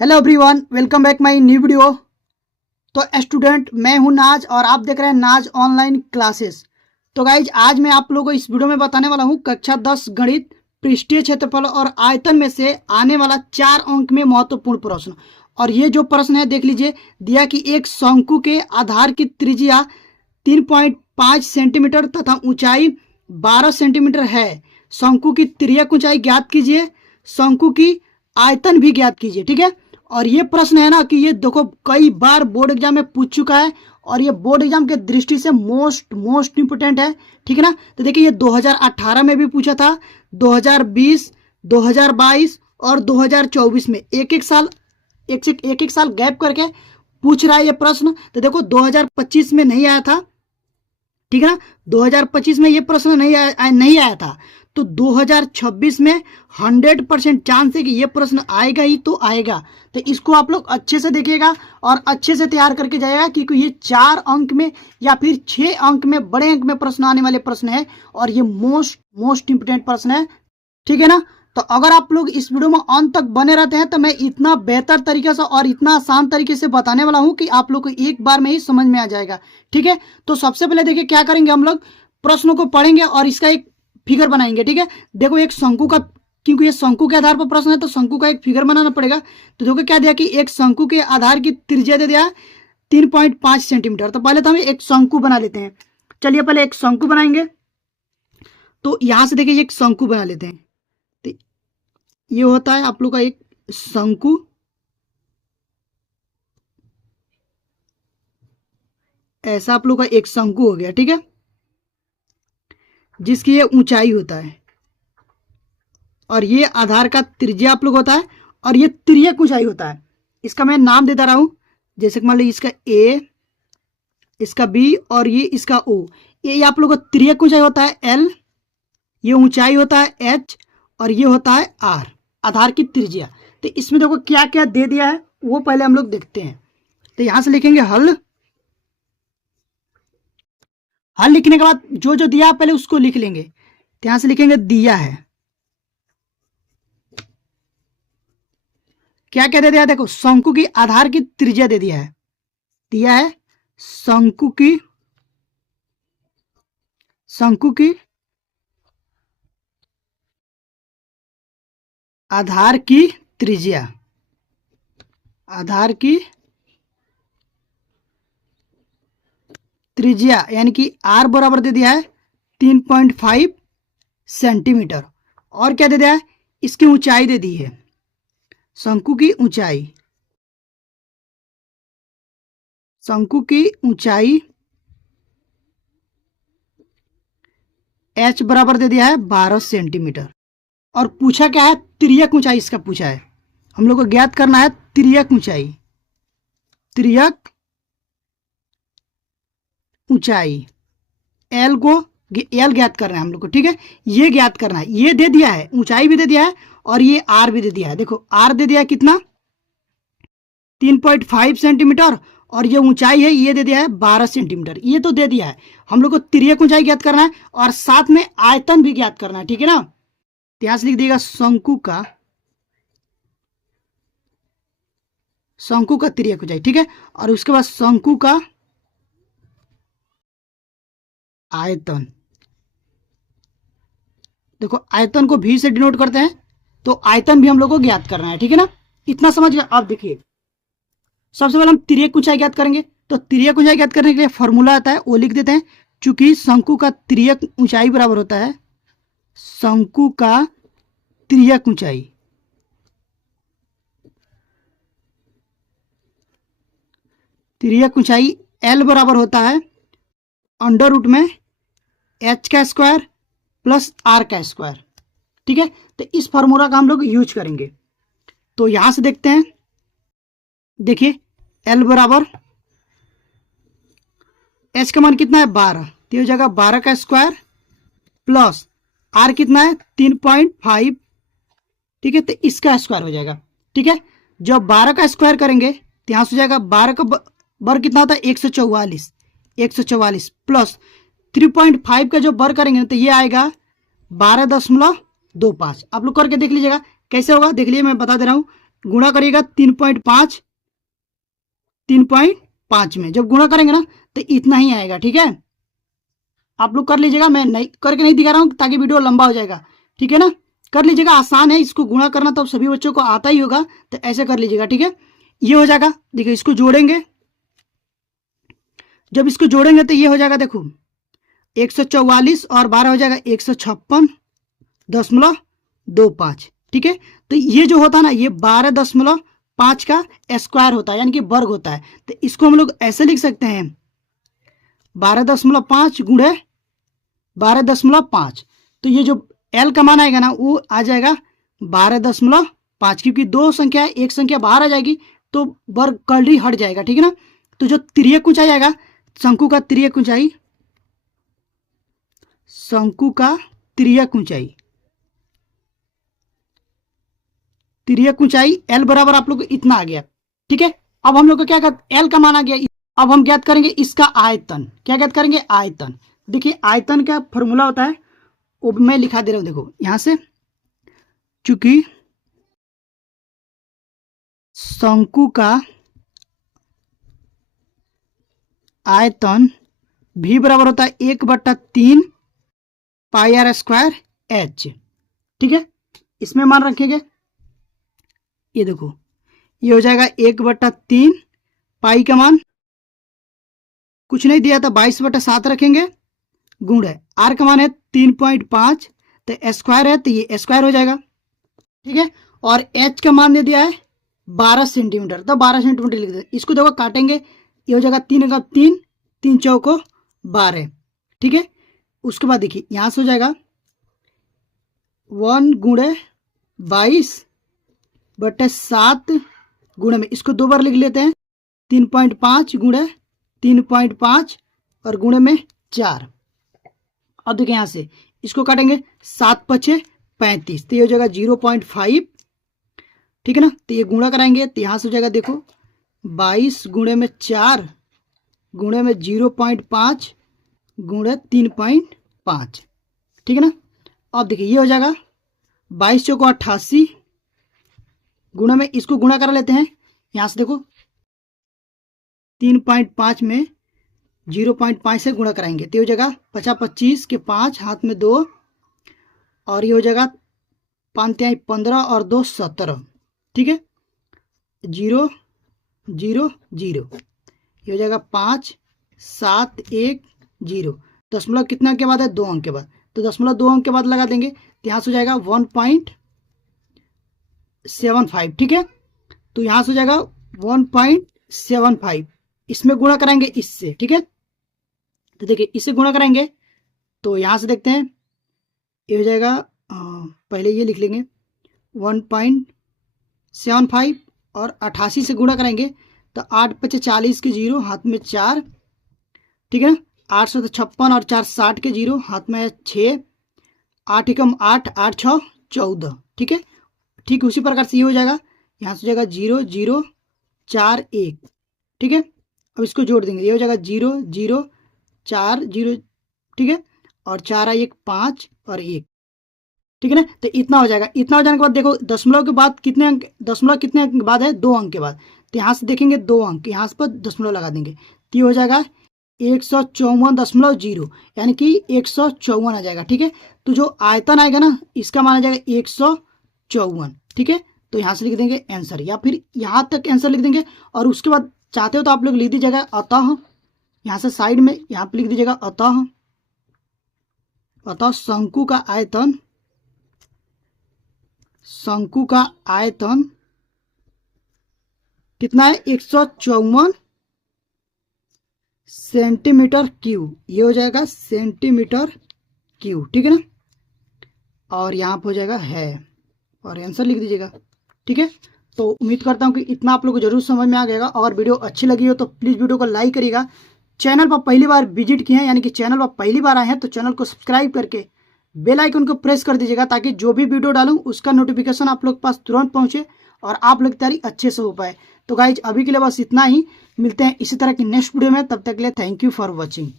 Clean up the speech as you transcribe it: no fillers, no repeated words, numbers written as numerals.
Hello everyone, welcome back my new video. तो student, मैं हूं नाज और आप देख रहे हैं नाज ऑनलाइन क्लासेस। तो गाइज, आज मैं आप लोगों को इस वीडियो में बताने वाला हूं कक्षा 10 गणित पृष्ठीय क्षेत्रफल और आयतन में से आने वाला 4 अंक में महत्वपूर्ण प्रश्न। और ये जो प्रश्न है देख लीजिए, दिया कि एक शंकु के आधार की त्रिज्या 3.5 सेंटीमीटर तथा ऊंचाई 12 सेंटीमीटर है। शंकु की तिर्यक ऊंचाई ज्ञात कीजिए, शंकु की आयतन भी ज्ञात कीजिए। ठीक है, और ये प्रश्न है ना कि ये देखो कई बार बोर्ड एग्जाम में पूछ चुका है और ये बोर्ड एग्जाम के दृष्टि से मोस्ट इंपोर्टेंट है। ठीक है ना, तो देखिए ये 2018 में भी पूछा था, 2020, 2022 और 2024 में एक एक साल गैप करके पूछ रहा है ये प्रश्न। तो देखो 2025 में नहीं आया था, ठीक है ना, 2025 में ये प्रश्न नहीं आया था। तो 2026 में 100% चांस है कि ये प्रश्न आएगा ही तो आएगा। तो इसको आप लोग अच्छे से देखिएगा और अच्छे से तैयार करके जाइएगा, क्योंकि ये 4 अंक में या फिर 6 अंक में, बड़े अंक में प्रश्न आने वाले प्रश्न है और ये मोस्ट इंपोर्टेंट प्रश्न है। ठीक है ना, तो अगर आप लोग इस वीडियो में अंत तक बने रहते हैं तो मैं इतना बेहतर तरीके से और इतना आसान तरीके से बताने वाला हूं कि आप लोग को एक बार में ही समझ में आ जाएगा। ठीक है, तो सबसे पहले देखिए क्या करेंगे, हम लोग प्रश्नों को पढ़ेंगे और इसका एक फिगर बनाएंगे। ठीक है, देखो एक शंकु का, क्योंकि ये शंकु के आधार पर प्रश्न है तो शंकु का एक फिगर बनाना पड़ेगा। तो देखो क्या दिया कि एक शंकु के आधार की त्रिज्या दे दिया 3.5 सेंटीमीटर। तो पहले तो हम एक शंकु बना लेते हैं। चलिए पहले एक शंकु बनाएंगे। तो यहां से देखिए एक शंकु बना लेते हैं। तो ये होता है आप लोग का एक शंकु, ऐसा आप लोग का एक शंकु हो गया। ठीक है, जिसकी ये ऊंचाई होता है और ये आधार का त्रिज्या आप लोग होता है और ये तिर्यक ऊंचाई होता है। इसका मैं नाम देता रहा हूं, जैसे कि मान लीजिए इसका ए, इसका बी और ये इसका ओ। ये आप लोग का तिर्यक ऊंचाई होता है एल, ये ऊंचाई होता है एच और ये होता है आर, आधार की त्रिज्या। तो इसमें देखो क्या क्या दे दिया है वो पहले हम लोग देखते हैं। तो यहां से लिखेंगे हल लिखने के बाद जो जो दिया पहले उसको लिख लेंगे। तो यहां से लिखेंगे दिया है, क्या क्या दे दिया है, देखो शंकु की आधार की त्रिज्या दे दिया है, दिया है शंकु की आधार की त्रिज्या, यानी कि आर बराबर दे दिया है 3.5 सेंटीमीटर। और क्या दे दिया है, इसकी ऊंचाई दे दी है, शंकु की ऊंचाई h बराबर दे दिया है 12 सेंटीमीटर। और पूछा क्या है, तिर्यक ऊंचाई इसका पूछा है, हम लोग को ज्ञात करना है तिर्यक ऊंचाई एल ज्ञात करना है हम लोग को। ठीक है, ये ज्ञात करना है, ये दे दिया है, ऊंचाई भी दे दिया है और ये आर भी दे दिया है। देखो आर दे दिया है कितना, 3.5 सेंटीमीटर और ये ऊंचाई है ये दे दिया है 12 सेंटीमीटर। ये तो दे दिया है, हम लोग को तिर्यक ऊंचाई ज्ञात करना है और साथ में आयतन भी ज्ञात करना है। ठीक है ना, यहां से लिख दिएगा शंकु का तिर्यक ऊंचाई। ठीक है, और उसके बाद शंकु का आयतन, देखो आयतन को भी से डिनोट करते हैं तो आयतन भी हम लोग को ज्ञात करना है। ठीक है ना, इतना समझ गए। अब देखिए सबसे पहले हम तिर्यक ऊंचाई ज्ञात करेंगे। तो तिर्यक ऊंचाई ज्ञात करने के लिए फॉर्मूला आता है, वो लिख देते हैं। चूंकि शंकु का तिर्यक ऊंचाई बराबर होता है शंकु का तिर्यक ऊंचाई एल बराबर होता है अंडर रूट में एच का स्क्वायर प्लस आर का स्क्वायर। ठीक है, तो इस फॉर्मूला का हम लोग यूज करेंगे। तो यहां से देखते हैं, देखिए एल बराबर एच का मान कितना है 12, तो ये हो जाएगा 12 का स्क्वायर प्लस आर कितना है 3.5। ठीक है, तो इसका स्क्वायर हो जाएगा। ठीक है, जब 12 का स्क्वायर करेंगे तो यहां से हो जाएगा 12 का वर्ग कितना होता है 144 प्लस 3.5 का जो वर्ग करेंगे तो ये आएगा 12.25। आप लोग करके देख लीजिएगा कैसे होगा, देख लीजिए मैं बता दे रहा हूं। गुणा करिएगा 3.5 में। जब गुणा करेंगे ना तो इतना ही आएगा। ठीक है, आप लोग कर लीजिएगा, मैं नहीं करके नहीं दिखा रहा हूँ ताकि वीडियो लंबा हो जाएगा। ठीक है ना, कर लीजिएगा, आसान है इसको गुणा करना, तो सभी बच्चों को आता ही होगा, तो ऐसे कर लीजिएगा। ठीक है, ये हो जाएगा। देखिए इसको जोड़ेंगे, जब इसको जोड़ेंगे तो ये हो जाएगा, देखो 144 और 12 हो जाएगा 156.25। ठीक है, तो ये जो होता है ना, ये 12.5 का स्क्वायर होता है, यानी कि वर्ग होता है। तो इसको हम लोग ऐसे लिख सकते हैं 12.5 गुणे 12.5। तो ये जो L का मान आएगा ना वो आ जाएगा 12.5, क्योंकि दो संख्या है, एक संख्या बाहर आ जाएगी तो वर्ग कलरी हट जाएगा। ठीक है ना, तो जो तिर्यक ऊंचाई आएगा, शंकु का तिर्यक ऊंचाई, शंकु का तिर्यक ऊंचाई, तिर्यक ऊंचाई L बराबर आप लोग इतना आ गया। ठीक है, अब हम लोग को क्या L का मान आ गया, अब हम ज्ञात करेंगे इसका आयतन। क्या ज्ञात करेंगे? आयतन। देखिए आयतन का फॉर्मूला होता है, वो मैं लिखा दे रहा हूं, देखो यहां से, चूंकि शंकु का आयतन भी बराबर होता है 1/3 पाई आर स्क्वायर एच। ठीक है, इसमें मान रखेंगे, ये देखो ये हो जाएगा 1/3 पाई का मान कुछ नहीं दिया था 22/7 रखेंगे, गुणे आर का मान है 3.5, तो स्क्वायर है तो ये स्क्वायर हो जाएगा। ठीक है, और एच का मान दे दिया है 12 सेंटीमीटर, तो 12 सेंटीमीटर लिख दे। इसको देखो काटेंगे, ये हो जाएगा 3 का 3, 3 चौको 12। ठीक है, उसके बाद देखिए यहां से हो जाएगा 1 गुणे 22/7 गुणे में, इसको दो बार लिख लेते हैं, 3.5 गुणे 3.5 और गुणे में 4। अब देखिए यहां से इसको काटेंगे, 7×5 = 35, तो ये हो जाएगा 0.5। ठीक है ना, तो ये गुणा कराएंगे तो यहां से हो जाएगा, देखो 22 गुणे में 4 गुणे में 0.5 गुणे 3.5। ठीक है ना, अब देखिए ये हो जाएगा 22 चौको 88 गुणे में, इसको गुणा करा लेते हैं, यहां से देखो 3.5 में 0.5 से गुणा कराएंगे तो हो जाएगा 50-25 के 5 हाथ में 2, और ये हो जाएगा 5×3 15 और 2 17। ठीक है, 0 0 0, ये हो जाएगा 5 7 1 0। दशमलव कितना अंक के बाद है? 2 अंक के बाद, तो दशमलव 2 अंक के बाद लगा देंगे तो यहाँ से हो जाएगा 1.75। ठीक है, तो यहाँ से हो जाएगा 1.75, इसमें गुणा कराएंगे इससे। ठीक है, तो देखिए इससे गुणा कराएंगे तो यहाँ से देखते हैं, ये हो जाएगा, पहले ये लिख लेंगे 1.75 और 88 से गुणा करेंगे तो 8×5 = 40 के 0 हाथ में 4। ठीक है, 856 और 4 60 के 0 हाथ में 6, 8 × 8 8 6 14। ठीक है, ठीक उसी प्रकार से ये हो जाएगा, यहाँ से हो जाएगा 0 0 4 1। ठीक है, अब इसको जोड़ देंगे, ये हो जाएगा 0 0 4 0। ठीक है, और 4 1 5 और 1। ठीक है ना, तो इतना हो जाएगा। इतना हो जाने के बाद देखो दशमलव के बाद कितने अंक, दशमलव कितने अंक के बाद है? 2 अंक के बाद, तो यहाँ से देखेंगे 2 अंक, यहाँ पर दशमलव लगा देंगे तो ये हो जाएगा 154.0, यानी कि 154 आ जाएगा। ठीक है, तो जो आयतन आएगा ना इसका मान आ जाएगा 154। ठीक है, तो यहाँ से लिख देंगे आंसर, या फिर यहाँ तक आंसर लिख देंगे, और उसके बाद चाहते हो तो आप लोग लिख दीजिएगा अतः, यहाँ से साइड में यहाँ पे लिख दीजिएगा अतः शंकु का आयतन, शंकु का आयतन कितना है? 154 सेंटीमीटर क्यूब, ये हो जाएगा सेंटीमीटर क्यूब। ठीक है ना, और यहाँ पर हो जाएगा है, और आंसर लिख दीजिएगा। ठीक है, तो उम्मीद करता हूँ कि इतना आप लोगों को जरूर समझ में आ जाएगा। और वीडियो अच्छी लगी हो तो प्लीज़ वीडियो को लाइक करिएगा। चैनल पर पहली बार विजिट किए हैं, यानी कि चैनल पर पहली बार आए हैं, तो चैनल को सब्सक्राइब करके बेल आइकन को प्रेस कर दीजिएगा, ताकि जो भी वीडियो डालूं उसका नोटिफिकेशन आप लोग के पास तुरंत पहुंचे और आप लोग की तैयारी अच्छे से हो पाए। तो गाइज अभी के लिए बस इतना ही, मिलते हैं इसी तरह की नेक्स्ट वीडियो में, तब तक के लिए थैंक यू फॉर वॉचिंग।